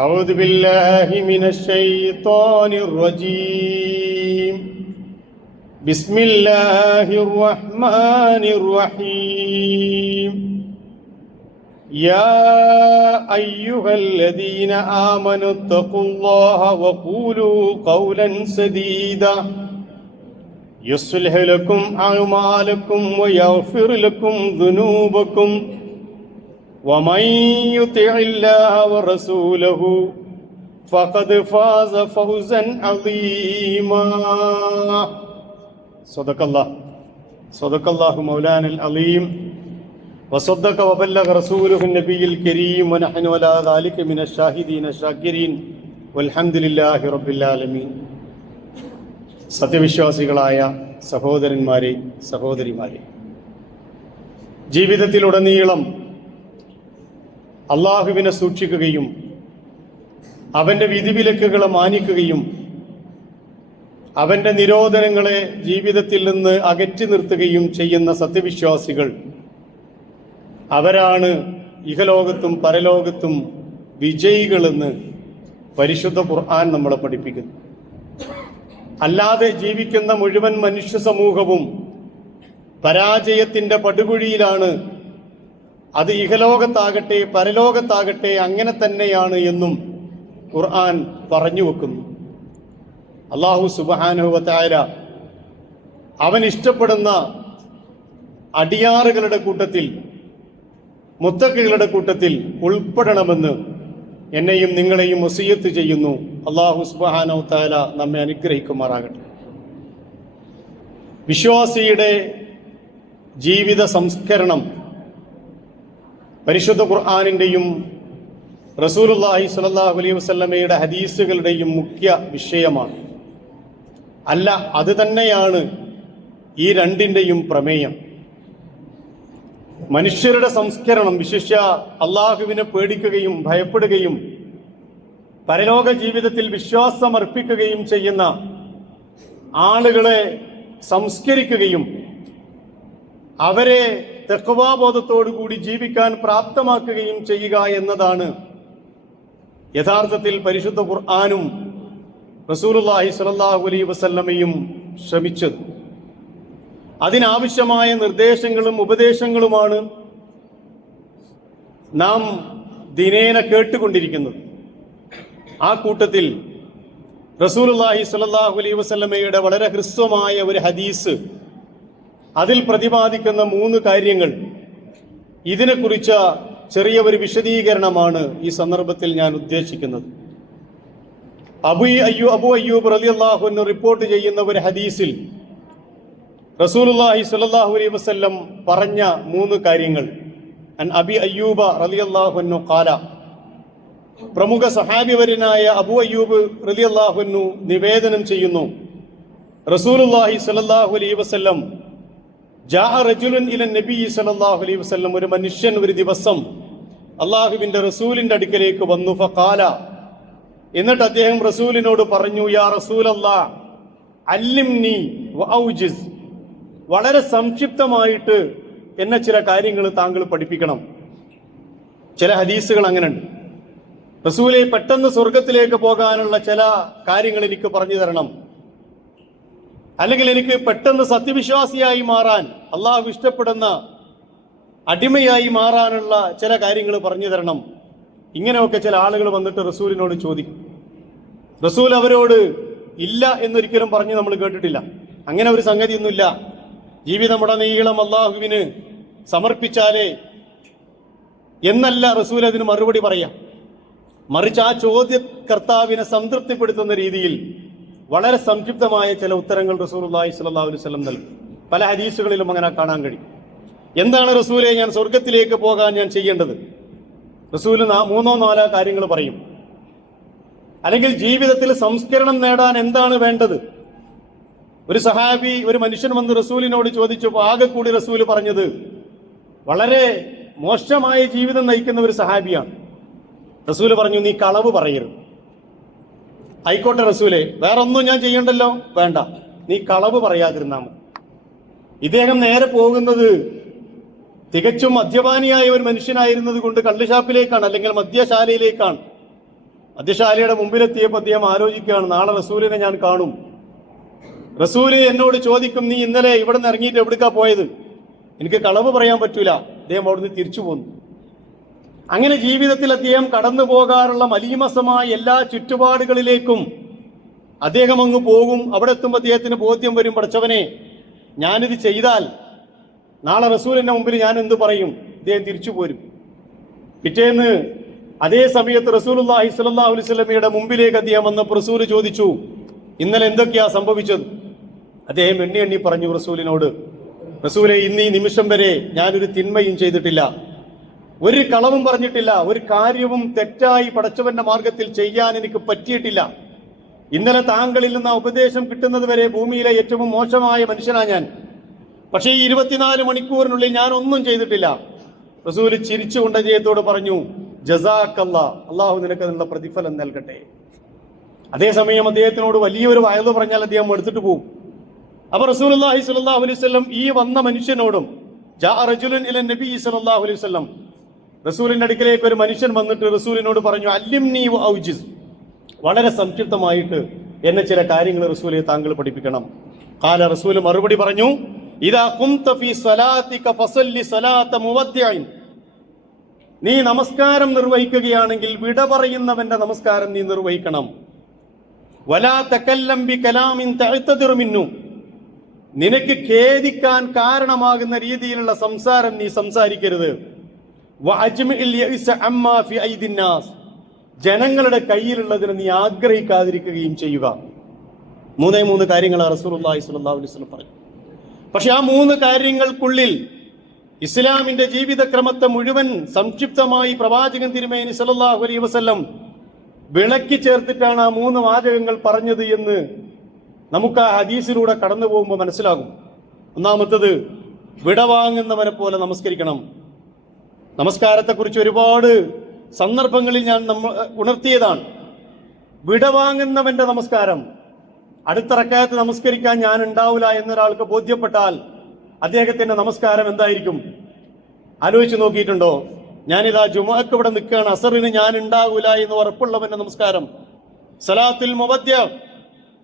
أعوذ بالله من الشيطان الرجيم بسم الله الرحمن الرحيم يا أيها الذين آمنوا اتقوا الله وقولوا قولا سديدا يصلح لكم أعمالكم ويغفر لكم ذنوبكم ومن يطع الله ورسوله فقد فاز فوزا عظيما صدق الله مولانا العظيم وصدق وبلغ رسوله النبي الكريم ونحن على ذلك من الشاهدين الشاكرين والحمد لله رب العالمين. സത്യവിശ്വാസികളായ സഹോദരന്മാരെ, സഹോദരിമാരെ, ജീവിതത്തിലുടനീളം അള്ളാഹുവിനെ സൂക്ഷിക്കുകയും അവൻ്റെ വിധിവിലക്കുകളെ മാനിക്കുകയും അവൻ്റെ നിരോധനങ്ങളെ ജീവിതത്തിൽ നിന്ന് അകറ്റി നിർത്തുകയും ചെയ്യുന്ന സത്യവിശ്വാസികൾ അവരാണ് ഇഹലോകത്തും പരലോകത്തും വിജയികളെന്ന് പരിശുദ്ധ ഖുർആൻ നമ്മളെ പഠിപ്പിക്കുന്നു. അല്ലാതെ ജീവിക്കുന്ന മുഴുവൻ മനുഷ്യ സമൂഹവും പരാജയത്തിൻ്റെ പടുകുഴിയിലാണ്. അത് ഇഹലോകത്താകട്ടെ പരലോകത്താകട്ടെ അങ്ങനെ തന്നെയാണ് എന്നും ഖുർആൻ പറഞ്ഞു വെക്കുന്നു. അല്ലാഹു സുബ്ഹാനഹു വ തആല അവൻ ഇഷ്ടപ്പെടുന്ന അടിയാറുകളുടെ കൂട്ടത്തിൽ, മുത്തഖികളുടെ കൂട്ടത്തിൽ ഉൾപ്പെടണമെന്ന് എന്നെയും നിങ്ങളെയും വസിയത്ത് ചെയ്യുന്നു. അല്ലാഹു സുബ്ഹാനഹു വ തആല നമ്മെ അനുഗ്രഹിക്കുമാറാകട്ടെ. വിശ്വാസിയുടെ ജീവിത സംസ്കരണം പരിശുദ്ധ ഖുർആനിൻ്റെയും റസൂലുള്ളാഹി സ്വല്ലല്ലാഹു അലൈഹി വസല്ലമയുടെ ഹദീസുകളുടെയും മുഖ്യ വിഷയമാണ്. അല്ല, അത് തന്നെയാണ് ഈ രണ്ടിൻ്റെയും പ്രമേയം. മനുഷ്യരുടെ സംസ്കരണം, വിശിഷ്യ അള്ളാഹുവിനെ പേടിക്കുകയും ഭയപ്പെടുകയും പരലോക ജീവിതത്തിൽ വിശ്വാസം അർപ്പിക്കുകയും ചെയ്യുന്ന ആളുകളെ സംസ്കരിക്കുകയും അവരെ തഖ്വാബോധത്തോടുകൂടി ജീവിക്കാൻ പ്രാപ്തമാക്കുകയും ചെയ്യുക എന്നതാണ് യഥാർത്ഥത്തിൽ പരിശുദ്ധ ഖുർആനും റസൂലുള്ളാഹി സ്വല്ലല്ലാഹു അലൈഹി വസല്ലമയും ശ്രമിച്ചത്. അതിനാവശ്യമായ നിർദ്ദേശങ്ങളും ഉപദേശങ്ങളുമാണ് നാം ദിനേന കേട്ടുകൊണ്ടിരിക്കുന്നത്. ആ കൂട്ടത്തിൽ റസൂലുള്ളാഹി സ്വല്ലല്ലാഹു അലൈഹി വസല്ലമയുടെ വളരെ ഹ്രസ്വമായ ഒരു ഹദീസ്, അതിൽ പ്രതിപാദിക്കുന്ന 3 കാര്യങ്ങൾ, ഇതിനെക്കുറിച്ച ചെറിയ ഒരു വിശദീകരണമാണ് ഈ സന്ദർഭത്തിൽ ഞാൻ ഉദ്ദേശിക്കുന്നത്. അബൂ അയ്യൂബ് റളിയല്ലാഹു അൻഹു റിപ്പോർട്ട് ചെയ്യുന്ന ഒരു ഹദീസിൽ റസൂലുള്ളാഹി സ്വല്ലല്ലാഹു അലൈഹി വസല്ലം പറഞ്ഞ 3 കാര്യങ്ങൾ. അൻ അബി അയ്യൂബ റളിയല്ലാഹു അൻഹു ഖാല, പ്രമുഖ സഹാബിവര്യനായ അബൂ അയ്യൂബ് റളിയല്ലാഹു അൻഹു നിവേദനം ചെയ്യുന്നു, റസൂലുള്ളാഹി സ്വല്ലല്ലാഹു അലൈഹി വസല്ലം ജാഅ റജുലുൻ ഇലൻ നബി സല്ലല്ലാഹു അലൈഹി വസല്ലം, ഒരു മനുഷ്യൻ ഒരു ദിവസം അള്ളാഹുവിന്റെ റസൂലിന്റെ അടുക്കലേക്ക് വന്നു. ഫഖാല, എന്നിട്ട് അദ്ദേഹം റസൂലിനോട് പറഞ്ഞു, യാ റസൂലല്ലാഹ് അല്ലിംനി വഔജിസ്, വളരെ സംക്ഷിപ്തമായിട്ട് എന്നെ ചില കാര്യങ്ങൾ താങ്കൾ പഠിപ്പിക്കണം. ചില ഹദീസുകൾ അങ്ങനെയുണ്ട്, റസൂലെ പെട്ടെന്ന് സ്വർഗത്തിലേക്ക് പോകാനുള്ള ചില കാര്യങ്ങൾ എനിക്ക് പറഞ്ഞു തരണം, അല്ലെങ്കിൽ എനിക്ക് പെട്ടെന്ന് സത്യവിശ്വാസിയായി മാറാൻ, അള്ളാഹു ഇഷ്ടപ്പെടുന്ന അടിമയായി മാറാനുള്ള ചില കാര്യങ്ങൾ പറഞ്ഞു തരണം. ഇങ്ങനെയൊക്കെ ചില ആളുകൾ വന്നിട്ട് റസൂലിനോട് ചോദിക്കും. റസൂൽ അവരോട് ഇല്ല എന്നൊരിക്കലും പറഞ്ഞ് നമ്മൾ കേട്ടിട്ടില്ല. അങ്ങനെ ഒരു സംഗതിയൊന്നുമില്ല. ജീവിതമുടനീളം അള്ളാഹുവിന് സമർപ്പിച്ചാലേ എന്നല്ല റസൂൽ അതിന് മറുപടി പറയാം. മറിച്ച് ആ ചോദ്യകർത്താവിനെ സംതൃപ്തിപ്പെടുത്തുന്ന രീതിയിൽ വളരെ സംക്ഷിപ്തമായ ചില ഉത്തരങ്ങൾ റസൂലുള്ളാഹി സ്വല്ലല്ലാഹു അലൈഹി വസല്ലം നൽകും. പല ഹദീസുകളിലും അങ്ങനെ കാണാൻ കഴിയും. എന്താണ് റസൂലെ ഞാൻ സ്വർഗത്തിലേക്ക് പോകാൻ ഞാൻ ചെയ്യേണ്ടത്? റസൂല് 3-4 കാര്യങ്ങൾ പറയും. അല്ലെങ്കിൽ ജീവിതത്തിൽ സംസ്കരണം നേടാൻ എന്താണ് വേണ്ടത്? ഒരു സഹാബി, ഒരു മനുഷ്യൻ വന്ന് റസൂലിനോട് ചോദിച്ചപ്പോൾ ആകെ കൂടി റസൂല് പറഞ്ഞത് വളരെ മോശമായ ജീവിതം നയിക്കുന്ന ഒരു സഹാബിയാണ്. റസൂല് പറഞ്ഞു, നീ കളവ് പറയരുത്. ആയിക്കോട്ടെ റസൂലെ, വേറെ ഒന്നും ഞാൻ ചെയ്യണ്ടല്ലോ. വേണ്ട, നീ കളവ് പറയാതിരുന്നാ മതി. ഇദ്ദേഹം നേരെ പോകുന്നത് തികച്ചും മദ്യപാനിയായ ഒരു മനുഷ്യനായിരുന്നത് കൊണ്ട് കള്ളുഷാപ്പിലേക്കാണ്, അല്ലെങ്കിൽ മദ്യശാലയിലേക്കാണ്. മദ്യശാലയുടെ മുമ്പിലെത്തിയപ്പോൾ അദ്ദേഹം ആലോചിക്കുകയാണ്, നാളെ റസൂലിനെ ഞാൻ കാണും. റസൂല് എന്നോട് ചോദിക്കും, നീ ഇന്നലെ ഇവിടെ നിന്ന് ഇറങ്ങിയിട്ട് എവിടേക്കാ പോയത്? എനിക്ക് കളവ് പറയാൻ പറ്റൂല. അദ്ദേഹം അവിടുന്ന് തിരിച്ചു പോന്നു. അങ്ങനെ ജീവിതത്തിൽ അദ്ദേഹം കടന്നു പോകാറുള്ള മലീമസമായ എല്ലാ ചുറ്റുപാടുകളിലേക്കും അദ്ദേഹം അങ്ങ് പോകും. അവിടെ എത്തുമ്പോൾ അദ്ദേഹത്തിന് ബോധ്യം വരും, പഠിച്ചവനെ, ഞാനിത് ചെയ്താൽ നാളെ റസൂലിന്റെ മുമ്പിൽ ഞാൻ എന്ത് പറയും? അദ്ദേഹം തിരിച്ചു പോരും. പിറ്റേന്ന് അതേ സമയത്ത് റസൂലുള്ളാഹി സ്വല്ലല്ലാഹു അലൈഹി വസല്ലമയുടെ മുമ്പിലേക്ക് അദ്ദേഹം വന്നപ്പോൾ റസൂല് ചോദിച്ചു, ഇന്നലെ എന്തൊക്കെയാ സംഭവിച്ചത്? അദ്ദേഹം എണ്ണി എണ്ണി പറഞ്ഞു റസൂലിനോട്, റസൂലെ, ഇന്ന് ഈ നിമിഷം വരെ ഞാനൊരു തിന്മയും ചെയ്തിട്ടില്ല, ഒരു കളവും പറഞ്ഞിട്ടില്ല, ഒരു കാര്യവും തെറ്റായി പടച്ചവന്റെ മാർഗത്തിൽ ചെയ്യാൻ എനിക്ക് പറ്റിയിട്ടില്ല. ഇന്നലെ താങ്കളിൽ നിന്ന് ഉപദേശം കിട്ടുന്നത് വരെ ഭൂമിയിലെ ഏറ്റവും മോശമായ മനുഷ്യനാ ഞാൻ. പക്ഷേ ഈ 24 മണിക്കൂറിനുള്ളിൽ ഞാൻ ഒന്നും ചെയ്തിട്ടില്ല. റസൂല് ചിരിച്ചുകൊണ്ട് അദ്ദേഹത്തോട് പറഞ്ഞു, ജസാക്കല്ലാ, അള്ളാഹു നിനക്ക് അതിനുള്ള പ്രതിഫലം നൽകട്ടെ. അതേസമയം അദ്ദേഹത്തിനോട് വലിയൊരു വയല് പറഞ്ഞാൽ അദ്ദേഹം എടുത്തിട്ട് പോകും. അപ്പൊ റസൂലുള്ളാഹി സ്വല്ലല്ലാഹു അലൈഹി വസല്ലം ഈ വന്ന മനുഷ്യനോടും, ജാ റജുലുൻ ഇല നബി സ്വല്ലല്ലാഹു അലൈഹി വസല്ലം, റസൂലിന്റെ അടുക്കലേക്ക് ഒരു മനുഷ്യൻ വന്നിട്ട് റസൂലിനോട് പറഞ്ഞു, അല്ലിംനി വ ഔജിസ്, വളരെ സംക്ഷിപ്തമായിട്ട് എന്നെ ചില കാര്യങ്ങൾ റസൂലെ താങ്കൾ പഠിപ്പിക്കണം. ഖാല, റസൂൽ മറുപടി പറഞ്ഞു, ഇദാ ഖുംത ഫീ സ്വലാത്തിക ഫസല്ലി സ്വലാത്ത മുവദ്ദിഇൻ, നീ നമസ്കാരം നിർവഹിക്കുകയാണെങ്കിൽ വിട പറയുന്നവന്റെ നമസ്കാരം നീ നിർവഹിക്കണം. വലാ തകല്ലം ബി കലാമിൻ തഅ്തദിറു മിന്നു, നിനക്ക് ഖേദിക്കാൻ കാരണമാകുന്ന രീതിയിലുള്ള സംസാരം നീ സംസാരിക്കരുത്. വഅജ്മിഇൽ യഅ്സ അമ്മാ ഫി ഐദിന്നാസ്, ജനങ്ങളുടെ കയ്യിലുള്ളതിന് നീ ആഗ്രഹിക്കാതിരിക്കുകയും ചെയ്യുക. മൂന്ന് കാര്യങ്ങളാണ് റസൂലുള്ളാഹി സ്വല്ലല്ലാഹു അലൈഹി വസല്ലം പറഞ്ഞു. പക്ഷെ ആ 3 കാര്യങ്ങൾക്കുള്ളിൽ ഇസ്ലാമിന്റെ ജീവിതക്രമത്തെ മുഴുവൻ സംക്ഷിപ്തമായി പ്രവാചകൻ തിരുമേനി സല്ലല്ലാഹു അലൈഹി വസല്ലം വിളക്കി ചേർത്തിട്ടാണ് ആ 3 വാചകങ്ങൾ പറഞ്ഞത് എന്ന് നമുക്ക് ആ ഹദീസിലൂടെ കടന്നു പോകുമ്പോൾ മനസ്സിലാകും. ഒന്നാമത്തത്, വിടവാങ്ങുന്നവനെ പോലെ നമസ്കരിക്കണം. നമസ്കാരത്തെക്കുറിച്ച് ഒരുപാട് സന്ദർഭങ്ങളിൽ ഞാൻ ഉണർത്തിയതാണ്. വിടവാങ്ങുന്നവന്റെ നമസ്കാരം, അടുത്ത റക്അത്ത് നമസ്കരിക്കാൻ ഞാൻ ഉണ്ടാവില്ല എന്നൊരാൾക്ക് ബോധ്യപ്പെട്ടാൽ അദ്ദേഹത്തിന്റെ നമസ്കാരം എന്തായിരിക്കും? ആലോചിച്ച് നോക്കിയിട്ടുണ്ടോ? ഞാനിതാ ജുമുഅക്ക് ഇവിടെ നിൽക്കുകയാണ്, അസറിന് ഞാൻ ഉണ്ടാകൂല എന്ന് ഉറപ്പുള്ളവന്റെ നമസ്കാരം. സലാത്തുൽ മുവദ്ദിഅ,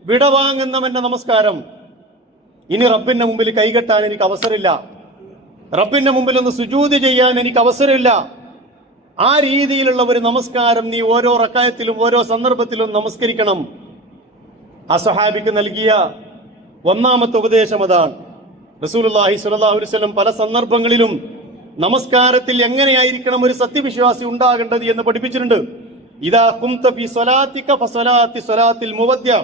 വിടവാങ്ങുന്നവന്റെ നമസ്കാരം. ഇനി റബ്ബിന്റെ മുമ്പിൽ കൈകെട്ടാൻ എനിക്ക് അവസരമില്ല, റബ്ബിന്റെ മുമ്പിൽ ഒന്ന് സുജൂദ് ചെയ്യാൻ എനിക്ക് അവസരമില്ല. ആ രീതിയിലുള്ള ഒരു നമസ്കാരം നീ ഓരോ റക്അത്തിലും ഓരോ സന്ദർഭത്തിലും നമസ്കരിക്കണം. ആ സഹാബിക്ക് നൽകിയ ഒന്നാമത്തെ ഉപദേശം അതാണ്. റസൂലുള്ളാഹി സ്വല്ലല്ലാഹു അലൈഹി വസല്ലം പല സന്ദർഭങ്ങളിലും നമസ്കാരത്തിൽ എങ്ങനെയായിരിക്കണം ഒരു സത്യവിശ്വാസി ഉണ്ടാകേണ്ടത് എന്ന് പഠിപ്പിച്ചിട്ടുണ്ട്. ഇദാ ഖുംത ഫീ സ്വലാത്തിക ഫസലാത്തി സ്വലാത്തിൽ മുവദ്ദിഅ,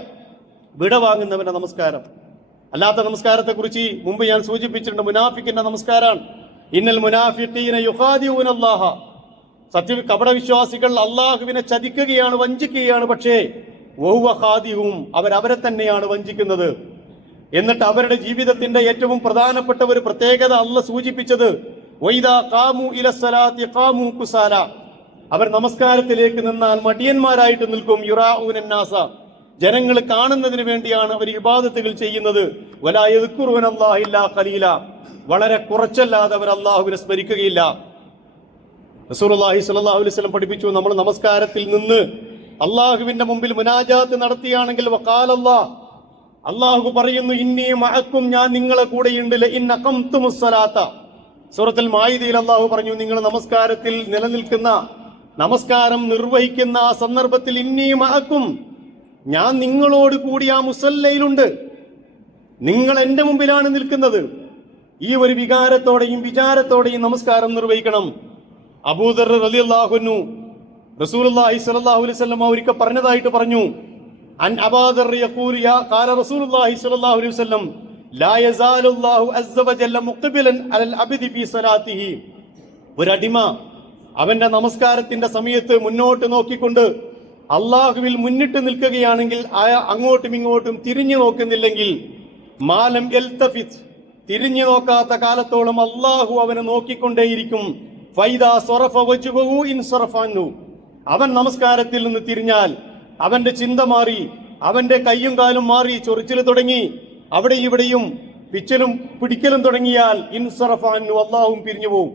വിടവാങ്ങുന്നവന്റെ നമസ്കാരം. അല്ലാത്ത നമസ്കാരത്തെ കുറിച്ച് മുമ്പ് ഞാൻ സൂചിപ്പിച്ചിട്ടുണ്ട്. മുനാഫിക്കിന്റെ നമസ്കാരമാണ്. ഇന്നൽ മുനാഫിഖീന യുഖാദിഊന അല്ലാഹ, കപടവിശ്വാസികൾ അള്ളാഹുവിനെ ചതിക്കുകയാണ്, വഞ്ചിക്കുകയാണ്. പക്ഷേ വഹുവ ഖാദിഉം, അവരെ തന്നെയാണ് വഞ്ചിക്കുന്നത്. എന്നിട്ട് അവരുടെ ജീവിതത്തിന്റെ ഏറ്റവും പ്രധാനപ്പെട്ട ഒരു പ്രത്യേകത അള്ളാഹ് സൂചിപ്പിച്ചത്, വൈദാ ഖാമു ഇലസ്സലാത്തി ഖാമു കുസാല, അവർ നമസ്കാരത്തിലേക്ക് നിന്നാൽ മടിയന്മാരായിട്ട് നിൽക്കും. യുറാഊനന്നാസ, ജനങ്ങൾ കാണുന്നതിന് വേണ്ടിയാണ് അവർ ഇബാദത്തുകൾ ചെയ്യുന്നത്. വലാ യദ്കുറൂനല്ലാഹ ഇല്ലാ ഖലീല, വളരെ കുറച്ചല്ലാതെ അവർ അള്ളാഹുവിനെ സ്മരിക്കുകയില്ല. റസൂലുള്ളാഹി സ്വല്ലല്ലാഹു അലൈഹി വസല്ലം പഠിപ്പിച്ചു, നമ്മൾ നമസ്കാരത്തിൽ നിന്ന് അള്ളാഹുവിന്റെ മുമ്പിൽ മുനാജാത്ത് നടത്തിയാണെങ്കിൽ വഖാലല്ലാഹ്, അള്ളാഹു പറയുന്നു, ഇന്നി മഅക്കും, ഞാൻ നിങ്ങളെ കൂടെയുണ്ട്. ലഇൻ അഖംതുമുസ്സലാത്ത, സൂറത്തുൽ മാഇദയിൽ അള്ളാഹു പറഞ്ഞു, നിങ്ങൾ നമസ്കാരത്തിൽ നിലനിൽക്കുന്ന, നമസ്കാരം നിർവഹിക്കുന്ന ആ സന്ദർഭത്തിൽ ഇന്നി മഅക്കും, ഞാൻ നിങ്ങളോട് കൂടി ആ മുസല്ലയിലുണ്ട്, നിങ്ങൾ എന്റെ മുമ്പിലാണ് നിൽക്കുന്നത്. ഈ ഒരു വികാരത്തോടെയും വിചാരത്തോടെയും നമസ്കാരം നിർവഹിക്കണം. അബൂദർ റളിയല്ലാഹു അൻഹു റസൂലുള്ളാഹി സ്വല്ലല്ലാഹു അലൈഹി വസല്ലം ഒരിക്കൽ പറഞ്ഞതായിട്ട് പറഞ്ഞു, അൻ അബൂദർ യഖൂലു യാ ഖാല റസൂലുള്ളാഹി സ്വല്ലല്ലാഹു അലൈഹി വസല്ലം ലാ യസാലുല്ലാഹു അസ്സ വജല്ല മുഖ്ബിലൻ അലൽ അബ്ദി ഫീ സ്വലാത്തിഹി, ഒരടിമ അവന്റെ നമസ്കാരത്തിന്റെ സമയത്ത് മുന്നോട്ട് നോക്കിക്കൊണ്ട് അള്ളാഹുവിൽ മുന്നിട്ട് നിൽക്കുകയാണെങ്കിൽ, അങ്ങോട്ടും ഇങ്ങോട്ടും തിരിഞ്ഞു നോക്കുന്നില്ലെങ്കിൽ, മാലം എൽതഫിത്, തിരിഞ്ഞു നോക്കാത്ത കാലത്തോളം അള്ളാഹു അവനെ നോക്കിക്കൊണ്ടേയിരിക്കും. ഫൈദാ സറഫ വജ്ഹുഹു ഇൻസറഫ അൻഹു, അവൻ നമസ്കാരത്തിൽ നിന്ന് തിരിഞ്ഞാൽ അവന്റെ ചിന്ത മാറി, അവന്റെ കയ്യും കാലും മാറി, ചൊറിച്ചിൽ തുടങ്ങി, അവിടെ ഇവിടെയും പിച്ചലും പിടിക്കലും തുടങ്ങിയാൽ ഇൻസറഫ അൻഹു, അള്ളാഹുവും പിരിഞ്ഞു പോവും.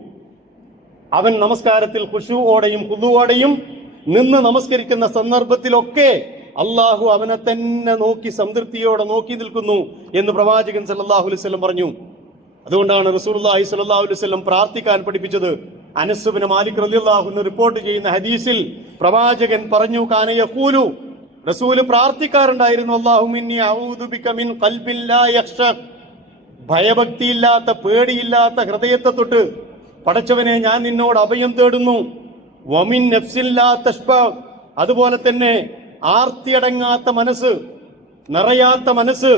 അവൻ നമസ്കാരത്തിൽ ഖുശൂഓടെയും ഖുദൂഓടെയും നിന്ന് നമസ്കരിക്കുന്ന സന്ദർഭത്തിലൊക്കെ അള്ളാഹു അവനെ തന്നെ നോക്കി സംതൃപ്തിയോടെ നോക്കി നിൽക്കുന്നു എന്ന് പ്രവാചകൻ സല്ലല്ലാഹു അലൈഹി വസല്ലം പറഞ്ഞു. അതുകൊണ്ടാണ് റസൂലുള്ളാഹി സ്വല്ലല്ലാഹു അലൈഹി വസല്ലം പ്രാർത്ഥിക്കാൻ പഠിപ്പിച്ചത്. അനസ് ഇബ്നു മാലിക് റളിയല്ലാഹു അൻഹു റിപ്പോർട്ട് ചെയ്യുന്ന ഹദീസിൽ പ്രവാചകൻ പറഞ്ഞു, കാന യഖൂലു, റസൂൽ പ്രാർത്ഥിക്കാറുണ്ടായിരുന്നു, അല്ലാഹുമ്മ ഇന്നി അഊദു ബിക മിൻ ഖൽബിൻ ലാ യഖ്ശ, ഭയഭക്തിയില്ലാത്ത പേടിയില്ലാത്ത ഹൃദയത്തെ തൊട്ട് പടച്ചവനെ ഞാൻ നിന്നോട് അഭയം തേടുന്നു. വമിൻ നഫ്സിൻ ലാ തഷ്ബ, അതുപോലെ തന്നെ ആർത്തിയടങ്ങാത്ത മനസ്സ്, നിറയാത്ത മനസ്സ്,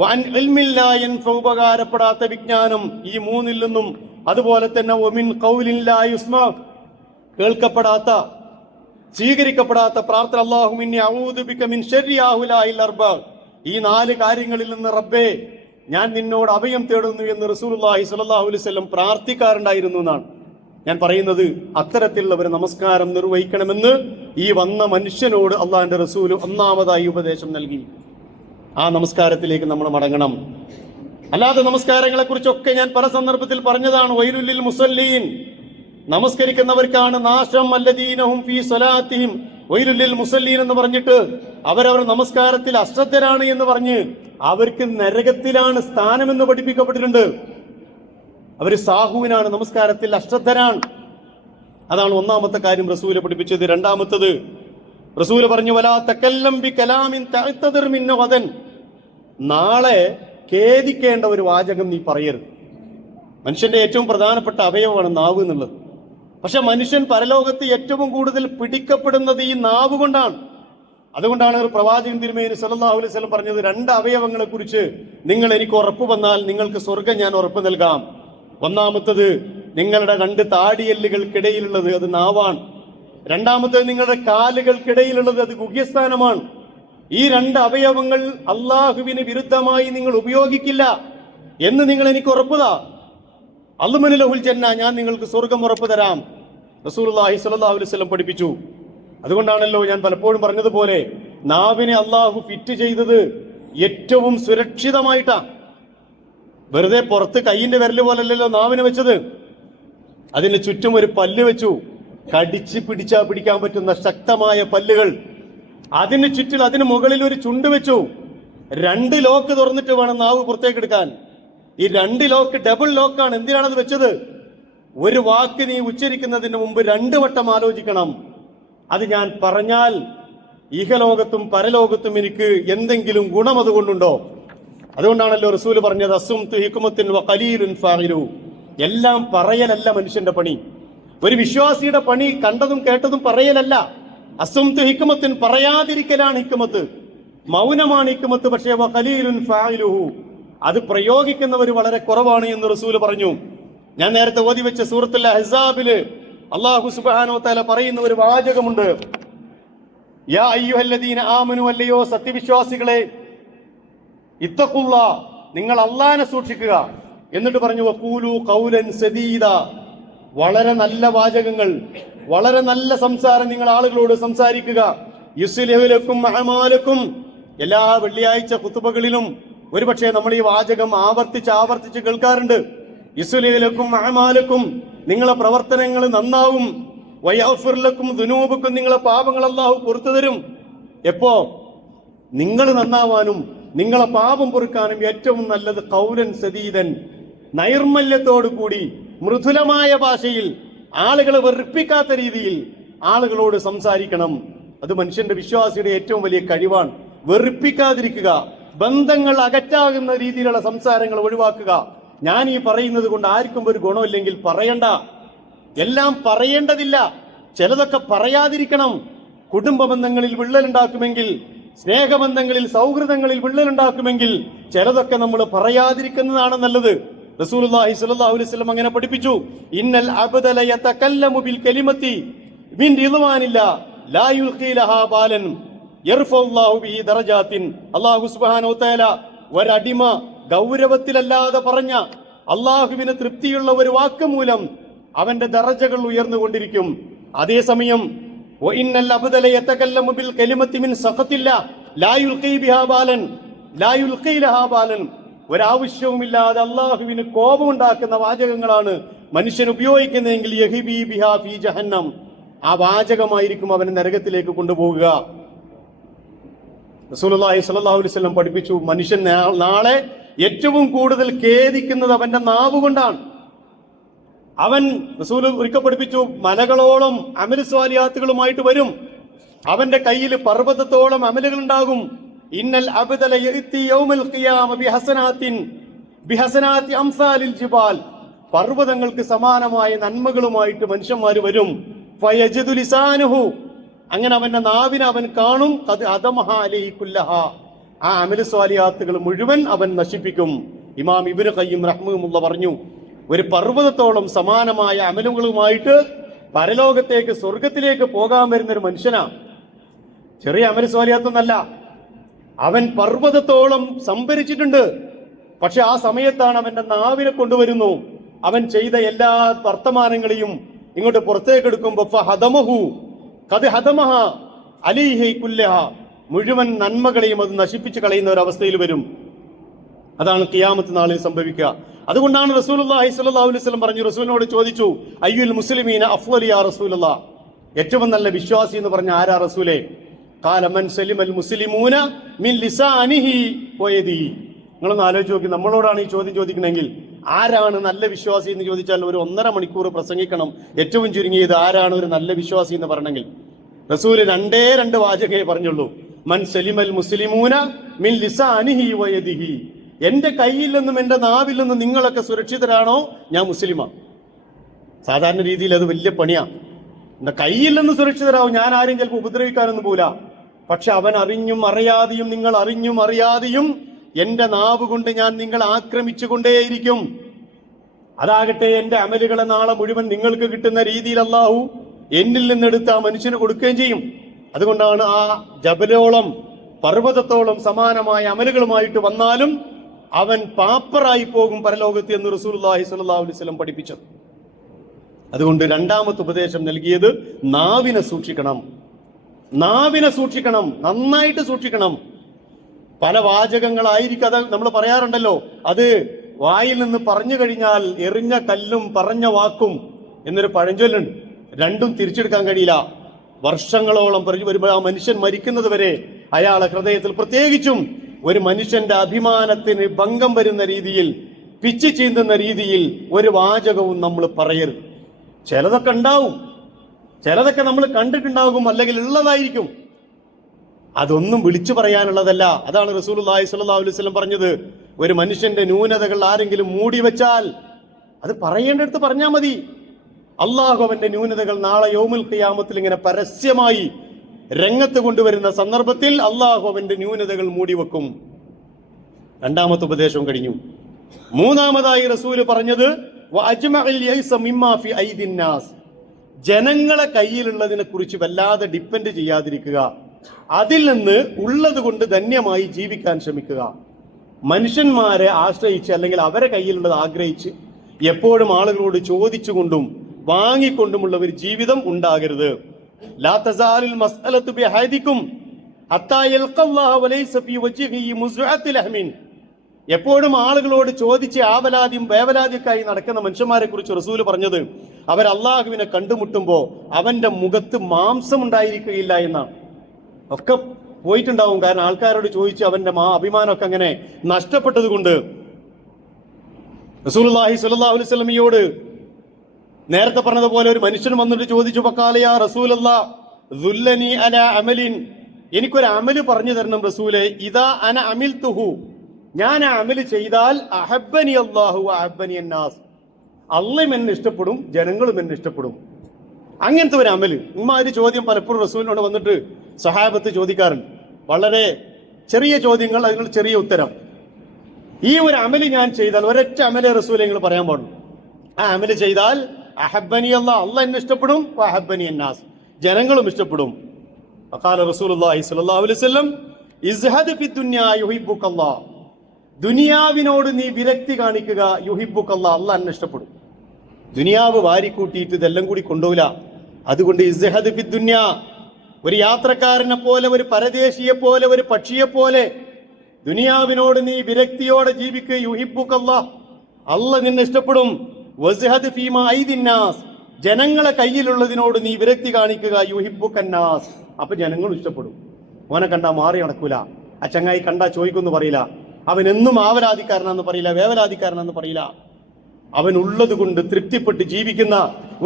വൻ ഇൽമിൻ ലാ യൻഫ, ഉപകാരപ്പെടാത്ത വിജ്ഞാനം, ഈ മൂന്നിൽ നിന്നും. അതുപോലെ തന്നെ വമിൻ ഖൗലിൻ ലാ യുസ്മ, കേൾക്കപ്പെടാത്ത സ്വീകരിക്കപ്പെടാത്ത പ്രാർത്ഥന. അല്ലാഹുമ്മ ഇന്നി അഊദു ബിക മിൻ ശർരി ഹൗലാഇൽ അർബ, ഈ 4 കാര്യങ്ങളിൽ നിന്ന് റബ്ബേ ഞാൻ നിന്നോട് അഭയം തേടുന്നു എന്ന് റസൂലുള്ളാഹി സ്വല്ലല്ലാഹു അലൈഹി വസല്ലം പ്രാർത്ഥിക്കാറുണ്ടായിരുന്നു എന്നാണ് ഞാൻ പറയുന്നത്. അത്തരത്തിലുള്ളവർ നമസ്കാരം നിർവഹിക്കണമെന്ന് ഈ വന്ന മനുഷ്യനോട് അള്ളാഹിന്റെ റസൂല് ഒന്നാമതായി ഉപദേശം നൽകി. ആ നമസ്കാരത്തിലേക്ക് നമ്മൾ മടങ്ങണം. അല്ലാതെ നമസ്കാരങ്ങളെ കുറിച്ചൊക്കെ ഞാൻ പല സന്ദർഭത്തിൽ പറഞ്ഞതാണ്. വൈലുല്ലിൽ മുസല്ലീൻ, നമസ്കരിക്കുന്നവർക്കാണ് നാശം. അല്ലദീനഹും ഫീ സ്വലാത്തിഹിം വൈലുല്ലിൽ മുസല്ലീൻ എന്ന് പറഞ്ഞിട്ട് അവരവർ നമസ്കാരത്തിൽ അശ്രദ്ധരാണ് എന്ന് പറഞ്ഞ് അവർക്ക് നരകത്തിലാണ് സ്ഥാനമെന്ന് പഠിപ്പിക്കപ്പെട്ടിട്ടുണ്ട്. അവർ സാഹുവിനാണ്, നമസ്കാരത്തിൽ അശ്രദ്ധരാണ്. അതാണ് ഒന്നാമത്തെ കാര്യം റസൂല് പഠിപ്പിച്ചത്. രണ്ടാമത്തത് റസൂല് പറഞ്ഞു, വലാ തകല്ലം ബി കലാമിൻ തഅ്തദിർ മിൻ ഗദൻ, നാളെ ഖേദിക്കേണ്ട ഒരു വാചകം നീ പറയരുത്. മനുഷ്യന്റെ ഏറ്റവും പ്രധാനപ്പെട്ട അവയവമാണ് നാവ് എന്നുള്ളത്. പക്ഷെ മനുഷ്യൻ പരലോകത്ത് ഏറ്റവും കൂടുതൽ പിടിക്കപ്പെടുന്നത് ഈ നാവ് കൊണ്ടാണ്. അതുകൊണ്ടാണ് പ്രവാചകൻ തിരുമേനി സല്ലല്ലാഹു അലൈഹി വസല്ലം പറഞ്ഞത്, 2 അവയവങ്ങളെ കുറിച്ച് നിങ്ങൾ എനിക്ക് ഉറപ്പ് വന്നാൽ നിങ്ങൾക്ക് സ്വർഗം ഞാൻ ഉറപ്പ് നൽകാം. ഒന്നാമത്തത് നിങ്ങളുടെ 2 താടിയെല്ലുകൾക്കിടയിലുള്ളത്, അത് നാവാണ്. രണ്ടാമത്തത് നിങ്ങളുടെ കാലുകൾക്കിടയിലുള്ളത്, അത് ഗുഹ്യസ്ഥാനമാണ്. ഈ 2 അവയവങ്ങൾ അള്ളാഹുവിന് വിരുദ്ധമായി നിങ്ങൾ ഉപയോഗിക്കില്ല എന്ന് നിങ്ങൾ എനിക്ക് ഉറപ്പുതാ. അള്ളുമൻ ലഹുൽ ജന്ന, ഞാൻ നിങ്ങൾക്ക് സ്വർഗം ഉറപ്പ് തരാം. റസൂലുള്ളാഹി സ്വല്ലല്ലാഹു അലൈഹി വസല്ലം പഠിപ്പിച്ചു. അതുകൊണ്ടാണല്ലോ ഞാൻ പലപ്പോഴും പറഞ്ഞതുപോലെ നാവിനെ അള്ളാഹു ഫിറ്റ് ചെയ്തത് ഏറ്റവും സുരക്ഷിതമായിട്ടാണ്. വെറുതെ പുറത്ത് കൈയിന്റെ വിരല് പോലല്ലല്ലോ നാവിനെ വെച്ചത്. അതിന് ചുറ്റും ഒരു പല്ല് വെച്ചു, കടിച്ച് പിടിക്കാൻ പറ്റുന്ന ശക്തമായ പല്ലുകൾ. അതിന് ചുറ്റിൽ അതിന് മുകളിൽ ഒരു ചുണ്ട് വെച്ചു. 2 ലോക്ക് തുറന്നിട്ട് വേണം നാവ് പുറത്തേക്ക് എടുക്കാൻ. ഈ 2 ലോക്ക് ഡബിൾ ലോക്കാണ്. എന്തിനാണത് വെച്ചത്? ഒരു വാക്ക് നീ ഉച്ചരിക്കുന്നതിന് മുമ്പ് 2 വട്ടം ആലോചിക്കണം. അത് ഞാൻ പറഞ്ഞാൽ ഇഹലോകത്തും പരലോകത്തും എനിക്ക് എന്തെങ്കിലും ഗുണം അതുകൊണ്ടുണ്ടോ? അതുകൊണ്ടാണല്ലോ റസൂല് പറഞ്ഞത്, അസ്സുംതു ഹിക്മത്തുൻ വഖലീലുൻ ഫാഇലു, എല്ലാം പറയലല്ല മനുഷ്യന്റെ പണി. ഒരു വിശ്വാസിയുടെ പണി കണ്ടതും കേട്ടതും പറയലല്ല. അസ്സുംതു ഹിക്മത്തുൻ, പറയാതിരിക്കലാണ് ഹിക്മത്ത്, മൗനമാണ് ഹിക്മത്ത്. പക്ഷേ വഖലീലുൻ ഫാഇലുഹു, അത് പ്രയോഗിക്കുന്നവർ വളരെ കുറവാണ് എന്ന് റസൂല് പറഞ്ഞു. ഞാൻ നേരത്തെ ഓതി വെച്ച സൂറത്തുൽ അഹ്സാബില് അല്ലാഹു സുബ്ഹാനഹു വ തആല പറയുന്ന ഒരു വാചകമുണ്ട്, യാ അയ്യുഹല്ലദീന ആമനു, അല്ലയോ സത്യവിശ്വാസികളെ, ഇത്തഖുല്ലാ, നിങ്ങൾ അല്ലാഹനെ സൂക്ഷിക്കുക. എന്നിട്ട് പറഞ്ഞു, വഖൂലു ഖൗലൻ സദീദ, വളരെ നല്ല വാചകങ്ങൾ, വളരെ നല്ല സംസാരം നിങ്ങൾ ആളുകളോട് സംസാരിക്കുക. യുസ്ലിഹു ലക്കും അഅമാലക്കും, എല്ലാ വെള്ളിയാഴ്ച ഖുതുബകളിലും ഒരുപക്ഷെ നമ്മൾ ഈ വാചകം ആവർത്തിച്ച് കേൾക്കാറുണ്ട്. യുസ്ലിഹു ലക്കും അഅമാലക്കും, നിങ്ങളെ പ്രവർത്തനങ്ങൾ നന്നാവും. വയഗ്ഫിർ ലക്കും ദുനൂബക്കും, നിങ്ങളെ പാപങ്ങൾ അല്ലാഹു പുറത്തു തരും. എപ്പോ? നിങ്ങൾ നന്നാവാനും നിങ്ങളെ പാപം പൊറുക്കാനും ഏറ്റവും നല്ലത് ഖൗലൻ സദീദൻ, നൈർമല്യത്തോടു കൂടി മൃദുലമായ ഭാഷയിൽ, ആളുകളെ വെറുപ്പിക്കാത്ത രീതിയിൽ ആളുകളോട് സംസാരിക്കണം. അത് മനുഷ്യന്റെ വിശ്വാസിയുടെ ഏറ്റവും വലിയ കഴിവാണ്. വെറുപ്പിക്കാതിരിക്കുക, ബന്ധങ്ങൾ അകറ്റാകുന്ന രീതിയിലുള്ള സംസാരങ്ങൾ ഒഴിവാക്കുക. ഞാൻ ഈ പറയുന്നത് കൊണ്ട് ആർക്കും ഒരു ഗുണമില്ലെങ്കിൽ പറയണ്ട. എല്ലാം പറയേണ്ടതില്ല, ചിലതൊക്കെ പറയാതിരിക്കണം. കുടുംബ ബന്ധങ്ങളിൽ വിള്ളലുണ്ടാക്കുമെങ്കിൽ, സ്നേഹബന്ധങ്ങളിൽ സൗഹൃദങ്ങളിൽ വിള്ളലുണ്ടാക്കുമെങ്കിൽ ചിലതൊക്കെ നമ്മൾ പറയാതിരിക്കുന്നതാണ് നല്ലത്. റസൂലുള്ളാഹി സ്വല്ലല്ലാഹു അലൈഹി വസല്ലം അങ്ങനെ പഠിപ്പിച്ചു, ഇന്നൽ അബ്ദ ലയതകല്ലമു ബിൽ കലിമത്തി മിൻ റിദ്വാനില്ലാ ലാ യുൽഖി ലഹാ ബാലൻ യർഫഉല്ലാഹു ബിഹി ദറജാത്തിൻ. അല്ലാഹു സുബ്ഹാനഹു വ തആല ഒരടിമ ഗൗരവത്തിലല്ലാതെ പറഞ്ഞ അള്ളാഹുവിന് തൃപ്തിയുള്ള ഒരു വാക്ക് മൂലം അവന്റെ ദറജകൾ ഉയർന്നുകൊണ്ടിരിക്കും. അതേസമയം ഒരാവശ്യവുമില്ലാതെ അള്ളാഹുവിന് കോപമുണ്ടാക്കുന്ന വാചകങ്ങളാണ് മനുഷ്യൻ ഉപയോഗിക്കുന്നതെങ്കിൽ യഹിബി ബിഹാ ഫീ ജഹന്നം, ആ വാചകമായിരിക്കും അവനെ നരകത്തിലേക്ക് കൊണ്ടുപോകുക. റസൂലുള്ളാഹി സ്വല്ലല്ലാഹു അലൈഹി വസല്ലം പഠിപ്പിച്ചു, മനുഷ്യൻ നാളെ ഏറ്റവും കൂടുതൽ ഖേദിക്കുന്നത് അവന്റെ നാവ് കൊണ്ടാണ്. അവൻ റസൂൽ ഒരിക്കൽ പഠിപ്പിച്ചു, മലകളോളം അമല് സ്വാലിഹാത്തുകളുമായിട്ട് വരും. അവന്റെ കയ്യിൽ പർവ്വതത്തോളം അമലുകൾ ഉണ്ടാകും. ഇന്നൽ അബ്ദല യഅതി യൗമൽ ഖിയാമ ബിഹസനാതി അംസാലിൽ ജിബാൽ. പർവ്വതങ്ങൾക്ക് സമാനമായ നന്മകളുമായിട്ട് മനുഷ്യന്മാർ വരും. ഫയജിദു ലിസാനുഹു, അങ്ങനെ അവന്റെ നാവിനെ അവൻ കാണും. ഖദ് അദമഹ അലൈഹി കുല്ലഹ, ആ അമല് സ്വാലിഹാത്തുകൾ മുഴുവൻ അവൻ നശിപ്പിക്കും. ഇമാം ഇബ്നു ഖയ്യിം റഹ്മഹുല്ല പറഞ്ഞു, ഒരു പർവ്വതത്തോളം സമാനമായ അമലുകളുമായിട്ട് പരലോകത്തേക്ക് സ്വർഗത്തിലേക്ക് പോകാൻ വരുന്ന ഒരു മനുഷ്യനാ. ചെറിയ അമല് സ്വാലിഹാത്തൊന്നല്ല, അവൻ പർവ്വതത്തോളം സംഭരിച്ചിട്ടുണ്ട്. പക്ഷെ ആ സമയത്താണ് അവന്റെ നാവിനെ കൊണ്ടുവരുന്നു. അവൻ ചെയ്ത എല്ലാ വർത്തമാനങ്ങളെയും ഇങ്ങോട്ട് പുറത്തേക്ക് എടുക്കുമ്പോ ഫഹദമഹു ഖദ് ഹദമഹ അലൈഹി കുല്ലഹ, മുഴുവൻ നന്മകളെയും അത് നശിപ്പിച്ചു കളയുന്ന ഒരു അവസ്ഥയിൽ വരും. അതാണ് ഖിയാമത്ത് നാളിൽ സംഭവിക്കുക. അതുകൊണ്ടാണ് റസൂലുള്ളാഹി സ്വല്ലല്ലാഹു അലൈഹി വസല്ലം പറഞ്ഞു, റസൂലിനോട് ചോദിച്ചു, അയ്യുൽ മുസ്ലിമീന അഫ്ളലു യാ റസൂലല്ലാഹ്, ഏറ്റവും നല്ല വിശ്വാസി എന്ന് പറഞ്ഞ ആരാ റസൂലേ? ഖാല മൻ സലിമൽ മുസ്ലിമൂന മിൻ ലിസാനിഹി വയദിഹി. നിങ്ങളൊന്ന് ആലോചിച്ച് നോക്കി, നമ്മളോടാണ് ഈ ചോദ്യം ചോദിക്കണമെങ്കിൽ ആരാണ് നല്ല വിശ്വാസി എന്ന് ചോദിച്ചാൽ ഒരു 1.5 മണിക്കൂർ പ്രസംഗിക്കണം. ഏറ്റവും ചുരുങ്ങിയത് ആരാണ് ഒരു നല്ല വിശ്വാസി എന്ന് പറയണമെങ്കിൽ റസൂല് 2 വാചകേ പറഞ്ഞുള്ളൂ. മൻ സലിമൽ മുസ്ലിമൂന മിൻ ലിസാനിഹി വയദിഹി. എന്റെ കയ്യിൽ നിന്നും എന്റെ നാവിൽ നിന്നും നിങ്ങളൊക്കെ സുരക്ഷിതരാണോ, ഞാൻ മുസ്ലിമാണ്. സാധാരണ രീതിയിൽ അത് വലിയ പണിയാണ്. എന്റെ കയ്യിൽ നിന്ന് സുരക്ഷിതരാവും, ഞാൻ ആരും ചിലപ്പോൾ ഉപദ്രവിക്കാനൊന്നും പോല. പക്ഷെ അവൻ അറിഞ്ഞും അറിയാതെയും, നിങ്ങൾ അറിഞ്ഞും അറിയാതെയും എന്റെ നാവ് കൊണ്ട് ഞാൻ നിങ്ങളെ ആക്രമിച്ചു കൊണ്ടേയിരിക്കും. അതാകട്ടെ എന്റെ അമലുകളെ നാളെ മുഴുവൻ നിങ്ങൾക്ക് കിട്ടുന്ന രീതിയിൽ അല്ലാഹു എന്നിൽ നിന്നെടുത്ത് ആ മനുഷ്യന് കൊടുക്കുകയും ചെയ്യും. അതുകൊണ്ടാണ് ആ ജബലോളം പർവ്വതത്തോളം സമാനമായ അമലുകളുമായിട്ട് വന്നാലും അവൻ പാപ്പറായി പോകും പരലോകത്ത് എന്ന് റസൂലുള്ളാഹി സ്വല്ലല്ലാഹു അലൈഹി വസല്ലം പഠിപ്പിച്ചത്. അതുകൊണ്ട് 2ാമത്തെ ഉപദേശം നൽകിയത് നാവിനെ സൂക്ഷിക്കണം. നാവിനെ സൂക്ഷിക്കണം, നന്നായിട്ട് സൂക്ഷിക്കണം. പല വാചകങ്ങളായിരിക്കും, അത് നമ്മൾ പറയാറുണ്ടല്ലോ, അത് വായിൽ നിന്ന് പറഞ്ഞു കഴിഞ്ഞാൽ എറിഞ്ഞ കല്ലും പറഞ്ഞ വാക്കും എന്നൊരു പഴഞ്ചൊല്ലുണ്ട്. രണ്ടും തിരിച്ചെടുക്കാൻ കഴിയില്ല. വർഷങ്ങളോളം വരുമ്പോൾ ആ മനുഷ്യൻ മരിക്കുന്നത് വരെ അയാളെ ഹൃദയത്തിൽ, പ്രത്യേകിച്ചും ഒരു മനുഷ്യന്റെ അഭിമാനത്തിന് ഭംഗം വരുന്ന രീതിയിൽ, പിച്ചു ചീന്തുന്ന രീതിയിൽ ഒരു വാചകവും നമ്മൾ പറയരുത്. ചിലതൊക്കെ ഉണ്ടാവും, ചിലതൊക്കെ നമ്മൾ കണ്ടിട്ടുണ്ടാകും, അല്ലെങ്കിൽ ഉള്ളതായിരിക്കും. അതൊന്നും വിളിച്ചു പറയാനുള്ളതല്ല. അതാണ് റസൂലുള്ളാഹി സ്വല്ലല്ലാഹു അലൈഹി വസല്ലം പറഞ്ഞത്, ഒരു മനുഷ്യന്റെ ന്യൂനതകൾ ആരെങ്കിലും മൂടി വെച്ചാൽ അത് പറയേണ്ടടുത്ത് പറഞ്ഞാൽ മതി. അള്ളാഹു അവന്റെ ന്യൂനതകൾ നാളെ യൗമുൽ ഖിയാമത്തിൽ ഇങ്ങനെ പരസ്യമായി രംഗത്ത് കൊണ്ടുവരുന്ന സന്ദർഭത്തിൽ അള്ളാഹു അവന്റെ ന്യൂനതകൾ മൂടിവെക്കും. 2ാമത്തെ ഉപദേശവും കഴിഞ്ഞു. 3ാമതായി റസൂല് പറഞ്ഞത് ജനങ്ങളെ കയ്യിലുള്ളതിനെ കുറിച്ച് വല്ലാതെ ഡിപ്പെൻഡ് ചെയ്യാതിരിക്കുക, അതിൽ നിന്ന് ഉള്ളത് കൊണ്ട് ധന്യമായി ജീവിക്കാൻ ശ്രമിക്കുക. മനുഷ്യന്മാരെ ആശ്രയിച്ച് അല്ലെങ്കിൽ അവരെ കയ്യിലുള്ളത് ആഗ്രഹിച്ച് എപ്പോഴും ആളുകളോട് ചോദിച്ചുകൊണ്ടും വാങ്ങിക്കൊണ്ടുമുള്ള ഒരു ജീവിതം ഉണ്ടാകരുത്. ലാ തസാലുൽ മസ്അലതു ബിഹദികും ഹത്താ യൽഖല്ലാഹു വലൈസ ഫീ വജ്ഹിഹി മുസ്അത്തുൽ അഹ്മിൻ. എപ്പോഴും ആളുകളോട് ചോദിച്ച് ആവലാദിയും വേവലാദിയൊക്കെയായി നടക്കുന്ന മനുഷ്യന്മാരെ കുറിച്ച് റസൂല് പറഞ്ഞത്, അവർ അള്ളാഹുവിനെ കണ്ടുമുട്ടുമ്പോൾ അവന്റെ മുഖത്ത് മാംസം ഉണ്ടായിരിക്കുകയില്ല എന്നാണ്. ഒക്കെ പോയിട്ടുണ്ടാവും, കാരണം ആൾക്കാരോട് ചോദിച്ച് അവന്റെ അഭിമാനമൊക്കെ അങ്ങനെ നഷ്ടപ്പെട്ടത് കൊണ്ട്. റസൂലുള്ളാഹി സ്വല്ലല്ലാഹു അലൈഹി വസല്ലമയോട് നേരത്തെ പറഞ്ഞതുപോലെ ഒരു മനുഷ്യൻ വന്നിട്ട് ചോദിച്ചു, ഫഖാല യാ റസൂലല്ലാഹ് ദുല്ലനി അലാ അമലിൻ, എനിക്കൊരു അമല് പറഞ്ഞു തരണം റസൂലേ. ഇദാ അന അമിൽതുഹു, ഞാൻ ആ അമല് ചെയ്താൽ അഹബ്ബനി അല്ലാഹു വഅഹബ്ബനി അന്നാസ്, അള്ളയും എന്നെ ഇഷ്ടപ്പെടും, ജനങ്ങളും എന്നെ ഇഷ്ടപ്പെടും. അങ്ങനത്തെ ഒരു അമല്. ഇമ്മാതിരി ചോദ്യം പലപ്പോഴും റസൂലിനോട് വന്നിട്ട് സഹാബത്ത് ചോദിക്കാറുണ്ട്. വളരെ ചെറിയ ചോദ്യങ്ങൾ, അതിനുള്ള ചെറിയ ഉത്തരം. ഈ ഒരു അമല് ഞാൻ ചെയ്താൽ, ഒരൊറ്റ അമലെ റസൂലെ നിങ്ങൾ പറയാൻ പാടുള്ളൂ, ആ അമല് ചെയ്താൽ അഹബ്ബനി അല്ലാഹ്, അള്ളാഹ് എന്നെ ഇഷ്ടപ്പെടും, വഅഹബ്ബനി അന്നാസ്, ജനങ്ങളും ഇഷ്ടപ്പെടും. ഫഖാല റസൂലുള്ളാഹി സ്വല്ലല്ലാഹു അലൈഹി വസല്ലം ഇസ്ഹദ് ഫി ദുനിയാ യുഹിബ്ബുകല്ലാഹ്, ദുനിയാവിനോട് നീ വിരക്തി കാണിക്കുക, യുഹിബ്ബുകല്ലാഹ്, അള്ളാഹ് എന്നെ ഇഷ്ടപ്പെടും. ദുനിയാവ് വാരിക്കൂട്ടിയിട്ട് ഇതെല്ലാം കൂടി കൊണ്ടുപോവില്ല. അതുകൊണ്ട് ഇസ്ഹദ് ഫി ദുനിയാ, ഒരു യാത്രക്കാരനെ പോലെ, ഒരു പരദേശിയെ പോലെ, ഒരു പക്ഷിയെ പോലെ ദുനിയാവിനോട് നീ വിരക്തിയോടെ ജീവിക്കുക, യുഹിബ്ബുകല്ലാഹ്, അള്ളാഹ് നിന്നെ ഇഷ്ടപ്പെടും. വസ്ഹദ് ഫീമാ ഐദിന്നാസ്, ജനങ്ങളെ കയ്യിലുള്ളതിനോട് നീ വിരക്തി കാണിക്കുക. യുഹിബ്ബുക്കന്നാസ്, അപ്പൊ ജനങ്ങൾ ഇഷ്ടപ്പെടും. ഓനെ കണ്ടാ മാറി നടക്കൂല, ആ ചങ്ങായി കണ്ടാ ചോദിക്കുമെന്ന് പറയില്ല, അവൻ എന്നും ആവലാതിക്കാരനാന്ന് പറയില്ല, വേവലാതിക്കാരനാന്ന് പറയില്ല. അവൻ ഉള്ളത് കൊണ്ട് തൃപ്തിപ്പെട്ട് ജീവിക്കുന്ന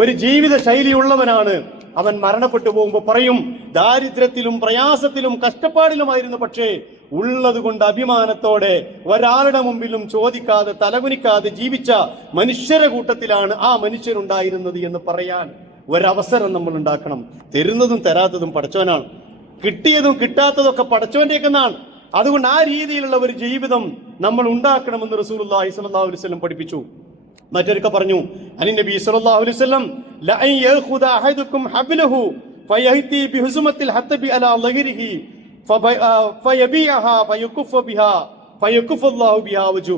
ഒരു ജീവിത ശൈലിയുള്ളവനാണ്. അവൻ മരണപ്പെട്ടു പോകുമ്പോൾ പറയും, ദാരിദ്ര്യത്തിലും പ്രയാസത്തിലും കഷ്ടപ്പാടിലുമായിരുന്നു, പക്ഷേ ഉള്ളത് കൊണ്ട് അഭിമാനത്തോടെ ഒരാളുടെ മുമ്പിലും ചോദിക്കാതെ തലകുനിക്കാതെ ജീവിച്ച മനുഷ്യരുടെ കൂട്ടത്തിലാണ് ആ മനുഷ്യനുണ്ടായിരുന്നത് എന്ന് പറയാൻ ഒരവസരം നമ്മൾ ഉണ്ടാക്കണം. തരുന്നതും തരാത്തതും പടച്ചവനാണ്, കിട്ടിയതും കിട്ടാത്തതൊക്കെ പടച്ചവന്റെയൊക്കെന്നാണ്. അതുകൊണ്ട് ആ രീതിയിലുള്ള ഒരു ജീവിതം നമ്മൾ ഉണ്ടാക്കണമെന്ന് റസൂലുള്ളാഹി സ്വല്ലല്ലാഹു അലൈഹി വസല്ലം പഠിപ്പിച്ചു. മറ്റൊരുക്ക പറഞ്ഞു, അനി നബി സ്വല്ലല്ലാഹു അലൈഹി വസല്ലം ലഅൻ യഖുദ അഹദുക്കും ഹബ്ലഹു ഫയഹതി ബിഹുസ്മത്തിൽ ഹത്തബി അലാ ലഹരിഹി ഫയബിഅഹാ ഫയകുഫല്ലാഹു ബിഹാ വജു.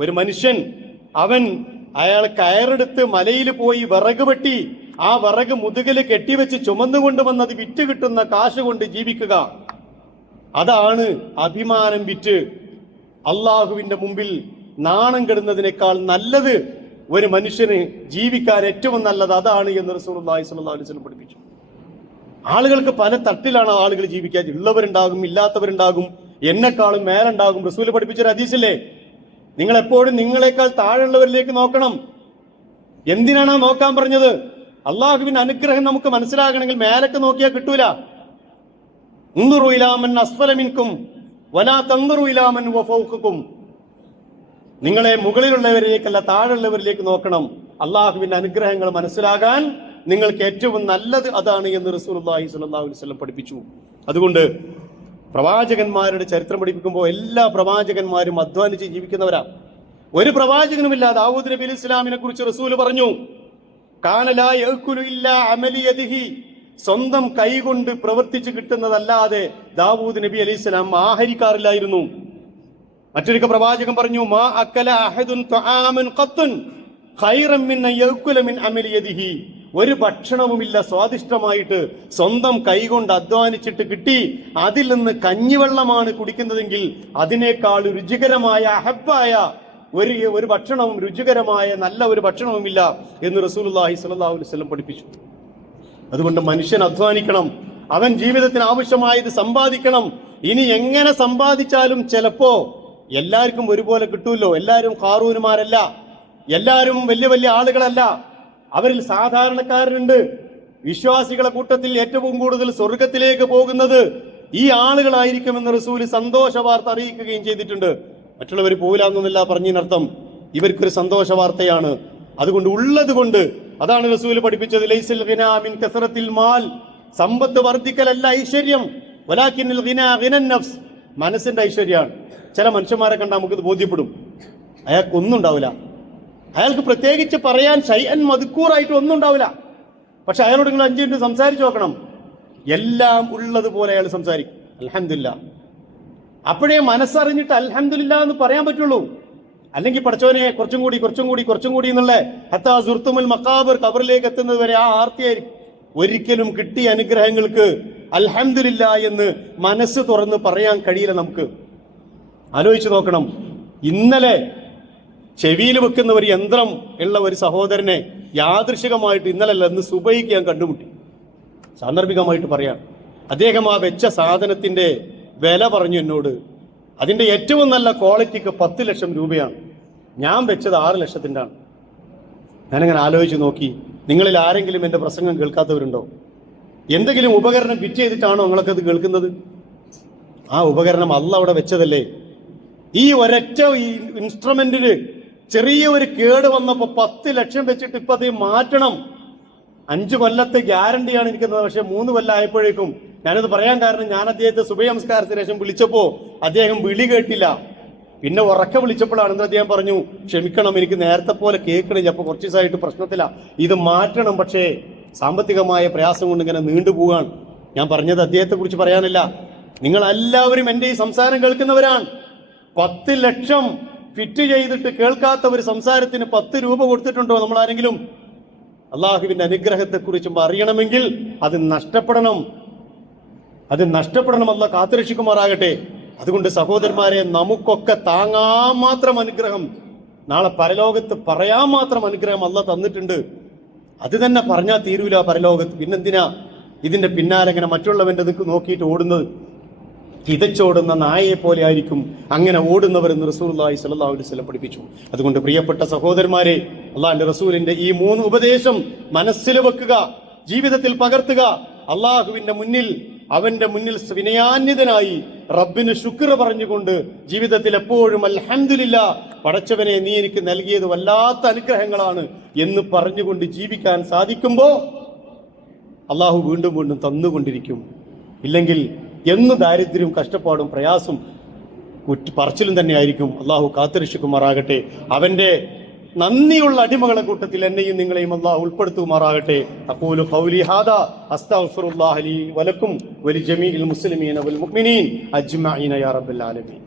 ഒരു മനുഷ്യൻ അയാൾ കയറെടുത്ത് മലയിൽ പോയി വിറക് വെട്ടി ആ വിറക് മുതുകില് കെട്ടിവെച്ച് ചുമന്നുകൊണ്ടുവന്നത് വിറ്റ് കിട്ടുന്ന കാശ് കൊണ്ട് ജീവിക്കുക, അതാണ് അഭിമാനം വിറ്റ് അള്ളാഹുവിന്റെ മുമ്പിൽ നാണം കെടുന്നതിനേക്കാൾ നല്ലത്. ഒരു മനുഷ്യന് ജീവിക്കാൻ ഏറ്റവും നല്ലത് അതാണ് എന്ന് റസൂലുള്ളാഹി സ്വല്ലല്ലാഹു അലൈഹി വസല്ലം പഠിപ്പിച്ചു. ആളുകൾക്ക് പല തട്ടിലാണ് ആളുകൾ ജീവിക്കാൻ. ഉള്ളവരുണ്ടാകും, ഇല്ലാത്തവരുണ്ടാകും, എന്നെക്കാളും മേലുണ്ടാകും. റസൂൽ പഠിപ്പിച്ചൊരു ഹദീസില്ലേ, നിങ്ങൾ എപ്പോഴും നിങ്ങളെക്കാൾ താഴെയുള്ളവരിലേക്ക് നോക്കണം. എന്തിനാണ് നോക്കാൻ പറഞ്ഞത്? അള്ളാഹുവിന്റെ അനുഗ്രഹം നമുക്ക് മനസ്സിലാകണമെങ്കിൽ മേലൊക്കെ നോക്കിയാൽ കിട്ടൂല. ഉൻദുറു ഇലാ മൻ അസ്ഫല മിൻകും വലാ തൻദുറു ഇലാ മൻ ഹുവ ഫൗഖകും. നിങ്ങളെ മുകളിലുള്ളവരിലേക്കല്ല താഴെയുള്ളവരിലേക്ക് നോക്കണം. അള്ളാഹുവിന്റെ അനുഗ്രഹങ്ങൾ മനസ്സിലാകാൻ നിങ്ങൾക്ക് ഏറ്റവും നല്ലത് അതാണ് എന്ന് റസൂലുള്ളാഹി സ്വല്ലല്ലാഹു അലൈഹി വസല്ലം പഠിപ്പിച്ചു. അതുകൊണ്ട് പ്രവാചകന്മാരുടെ ചരിത്രം പഠിപ്പിക്കുമ്പോൾ എല്ലാ പ്രവാചകന്മാരും അധ്വാനിച്ച് ജീവിക്കുന്നവരാ. ഒരു പ്രവാചകനുമില്ല. ദാവൂദ് നബി അലൈഹി ഇസ്ലാമിനെ കുറിച്ച് റസൂല് പറഞ്ഞു, കാന ലാ യഅ്കുലു ഇല്ലാ അമലി യദിഹി, സ്വന്തം കൈകൊണ്ട് പ്രവർത്തിച്ച് കിട്ടുന്നതല്ലാതെ ദാവൂദ് നബി അലൈഹി ഇസ്ലാം ആഹരിക്കാറില്ലായിരുന്നു. മറ്റൊരു പ്രവാചകൻ പറഞ്ഞു, മാ അക്കല അഹദുൻ തആമൻ ഖത്തുൻ ഖൈറൻ മിൻ യഅ്കുല മിൻ അമലി യദിഹി. ഒരു ഭക്ഷണവുമില്ല സ്വാദിഷ്ടമായിട്ട് സ്വന്തം കൈകൊണ്ട് അധ്വാനിച്ചിട്ട് കിട്ടി അതിൽ നിന്ന് കഞ്ഞിവെള്ളമാണ് കുടിക്കുന്നതെങ്കിൽ അതിനേക്കാൾ രുചികരമായ അഹബ്ബായ ഒരു ഭക്ഷണവും രുചികരമായ നല്ല ഒരു ഭക്ഷണവുമില്ല എന്ന് റസൂലുള്ളാഹി സ്വല്ലല്ലാഹു അലൈഹി വസല്ലം പഠിപ്പിച്ചു. അതുകൊണ്ട് മനുഷ്യൻ അധ്വാനിക്കണം, അവൻ ജീവിതത്തിന് ആവശ്യമായത് സമ്പാദിക്കണം. ഇനി എങ്ങനെ സമ്പാദിച്ചാലും ചിലപ്പോ എല്ലാവർക്കും ഒരുപോലെ കിട്ടൂല്ലോ. എല്ലാവരും ഖാറൂനുമാരല്ല, എല്ലാവരും വലിയ വലിയ ആളുകളല്ല. അവരിൽ സാധാരണക്കാരുണ്ട്. വിശ്വാസികളെ കൂട്ടത്തിൽ ഏറ്റവും കൂടുതൽ സ്വർഗത്തിലേക്ക് പോകുന്നത് ഈ ആളുകളായിരിക്കുമെന്ന് റസൂല് സന്തോഷ വാർത്ത അറിയിക്കുകയും ചെയ്തിട്ടുണ്ട്. മറ്റുള്ളവർ പോകില്ലാന്നൊന്നുമില്ല പറഞ്ഞതിനർത്ഥം ഇവർക്കൊരു സന്തോഷ വാർത്തയാണ്. അതുകൊണ്ട് ഉള്ളത് കൊണ്ട്, അതാണ് റസൂല് പഠിപ്പിച്ചത്, ലൈസൽ ഗിനാ മിൻ കസറത്തിൽ മാൽ, സമ്പത്ത് വർദ്ധിക്കലല്ല ഐശ്വര്യം, വലാകിന്നൽ ഗിനാ ഗിനൻ നഫ്സ്, മനസ്സിന്റെ ഐശ്വര്യമാണ്. ചില മനുഷ്യന്മാരെ കണ്ടാൽ നമുക്കിത് ബോധ്യപ്പെടും, അയാൾക്കൊന്നും ഉണ്ടാവില്ല, അയാൾക്ക് പ്രത്യേകിച്ച് പറയാൻ ഷൈഅൻ മദ്കൂറായിട്ട് ഒന്നും ഉണ്ടാവില്ല. പക്ഷെ അയാളോട് നിങ്ങൾ 5 മിനിറ്റ് സംസാരിച്ചു നോക്കണം, എല്ലാം ഉള്ളതുപോലെ അയാൾ സംസാരിക്കും. അൽഹംദുലില്ലാ. അപ്പോഴേ മനസ്സറിഞ്ഞിട്ട് അൽഹംദുലില്ലാ എന്ന് പറയാൻ പറ്റുള്ളൂ. അല്ലെങ്കിൽ പടച്ചോനെ കുറച്ചും കൂടി എന്നുള്ള ഹത്താ സുർത്തുമുൽ മഖാബർ, ഖബറിലേക്ക് എത്തുന്നത് വരെ ആ ആർത്തിയായിരിക്കും. ഒരിക്കലും കിട്ടിയ അനുഗ്രഹങ്ങൾക്ക് അൽഹംദുലില്ലാ എന്ന് മനസ്സ് തുറന്ന് പറയാൻ കഴിയില്ല നമുക്ക്. ആലോചിച്ച് നോക്കണം. ഇന്നലെ ചെവിയിൽ വെക്കുന്ന ഒരു യന്ത്രം ഉള്ള ഒരു സഹോദരനെ യാദൃശികമായിട്ട് ഇന്നലല്ല ഇന്ന് സുബൈക്ക് ഞാൻ കണ്ടുമുട്ടി. സാന്ദർഭികമായിട്ട് പറയാം, അദ്ദേഹം ആ വെച്ച സാധനത്തിന്റെ വില പറഞ്ഞു എന്നോട്. അതിന്റെ ഏറ്റവും നല്ല ക്വാളിറ്റിക്ക് 10 ലക്ഷം രൂപയാണ്. ഞാൻ വെച്ചത് 6 ലക്ഷത്തിൻ്റെ ആണ്. ഞാനിങ്ങനെ ആലോചിച്ച് നോക്കി, നിങ്ങളിൽ ആരെങ്കിലും എൻ്റെ പ്രസംഗം കേൾക്കാത്തവരുണ്ടോ? എന്തെങ്കിലും ഉപകരണം ഫിറ്റ് ചെയ്തിട്ടാണോ നിങ്ങളൊക്കെ അത് കേൾക്കുന്നത്? ആ ഉപകരണം അള്ളാഹ് അവിടെ വെച്ചതല്ലേ. ഈ ഒരൊറ്റ ഇൻസ്ട്രുമെന്റിന് ചെറിയ ഒരു കേട് വന്നപ്പോൾ 10 ലക്ഷം വെച്ചിട്ട് ഇപ്പൊ അത് മാറ്റണം. 5 കൊല്ലത്തെ ഗ്യാരണ്ടിയാണ് ഇരിക്കുന്നത്. പക്ഷെ 3 കൊല്ലം ആയപ്പോഴേക്കും, ഞാനത് പറയാൻ കാരണം, ഞാൻ അദ്ദേഹത്തെ സുബഹി നമസ്കാരത്തിന് ശേഷം വിളിച്ചപ്പോ അദ്ദേഹം വിളി കേട്ടില്ല. പിന്നെ ഉറക്കെ വിളിച്ചപ്പോഴാണ് അദ്ദേഹം പറഞ്ഞു, ക്ഷമിക്കണം, എനിക്ക് നേരത്തെ പോലെ കേൾക്കണില്ല, അപ്പൊ കുറച്ച് ദിവസമായിട്ട് പ്രശ്നത്തില്ല, ഇത് മാറ്റണം, പക്ഷേ സാമ്പത്തികമായ പ്രയാസം കൊണ്ട് ഇങ്ങനെ നീണ്ടുപോകാൻ. ഞാൻ പറഞ്ഞത് അദ്ദേഹത്തെ കുറിച്ച് പറയാനില്ല, നിങ്ങൾ എല്ലാവരും എൻ്റെ ഈ സംസാരം കേൾക്കുന്നവരാണ്. 10 ലക്ഷം ഫിറ്റ് ചെയ്തിട്ട് കേൾക്കാത്ത ഒരു സംസാരത്തിന് 10 രൂപ കൊടുത്തിട്ടുണ്ടോ നമ്മൾ ആരെങ്കിലും? അള്ളാഹുവിന്റെ അനുഗ്രഹത്തെക്കുറിച്ച് അറിയണമെങ്കിൽ അത് നഷ്ടപ്പെടണം. അള്ളാഹ് കാത്തുരക്ഷിക്കുമാറാകട്ടെ. അതുകൊണ്ട് സഹോദരന്മാരെ, നമുക്കൊക്കെ താങ്ങാൻ മാത്രം അനുഗ്രഹം, നാളെ പരലോകത്ത് പറയാൻ മാത്രം അനുഗ്രഹം അള്ളാഹ് തന്നിട്ടുണ്ട്. അത് തന്നെ പറഞ്ഞാൽ തീരൂല പരലോകത്ത്. പിന്നെന്തിനാ ഇതിന്റെ പിന്നാലെ ഇങ്ങനെ മറ്റുള്ളവന്റെ നോക്കിയിട്ട് ഓടുന്നത്? കിതച്ചോടുന്ന നായയെ പോലെ ആയിരിക്കും അങ്ങനെ ഓടുന്നവരെന്ന് റസൂലുള്ളാഹി സ്വല്ലല്ലാഹു അലൈഹി വസല്ലം പഠിപ്പിച്ചു. അതുകൊണ്ട് പ്രിയപ്പെട്ട സഹോദരന്മാരെ, അള്ളാഹിന്റെ റസൂലിന്റെ ഈ 3 ഉപദേശം മനസ്സിൽ വെക്കുക, ജീവിതത്തിൽ പകർത്തുക. അള്ളാഹുവിന്റെ മുന്നിൽ, അവന്റെ മുന്നിൽ വിനയാന്വിതനായി റബ്ബിന് ശുക്ർ പറഞ്ഞുകൊണ്ട് ജീവിതത്തിൽ എപ്പോഴും അൽഹംദുലില്ലാ, പടച്ചവനെ നീ എനിക്ക് നൽകിയത് വല്ലാത്ത അനുഗ്രഹങ്ങളാണ് എന്ന് പറഞ്ഞുകൊണ്ട് ജീവിക്കാൻ സാധിക്കുമ്പോൾ അള്ളാഹു വീണ്ടും വീണ്ടും തന്നുകൊണ്ടിരിക്കും. ഇല്ലെങ്കിൽ എന്ന് ദാരിദ്ര്യവും കഷ്ടപ്പാടും പ്രയാസം പറച്ചിലും തന്നെയായിരിക്കും. അള്ളാഹു കാത്തുരക്ഷിക്കുമാറാകട്ടെ. അവന്റെ നന്ദിയുള്ള അടിമകളെ കൂട്ടത്തിൽ എന്നെയും നിങ്ങളെയും അള്ളാഹു ഉൾപ്പെടുത്തുമാറാകട്ടെ. അഖൂലു ഖൗലി ഹാദാ അസ്തഗ്ഫിറുല്ലാഹ ലി വലക്കും വലിജമീഇൽ മുസ്ലിമീന വൽ മുഅ്മിനീൻ അജ്മഈന യാ റബ്ബൽ ആലമീൻ.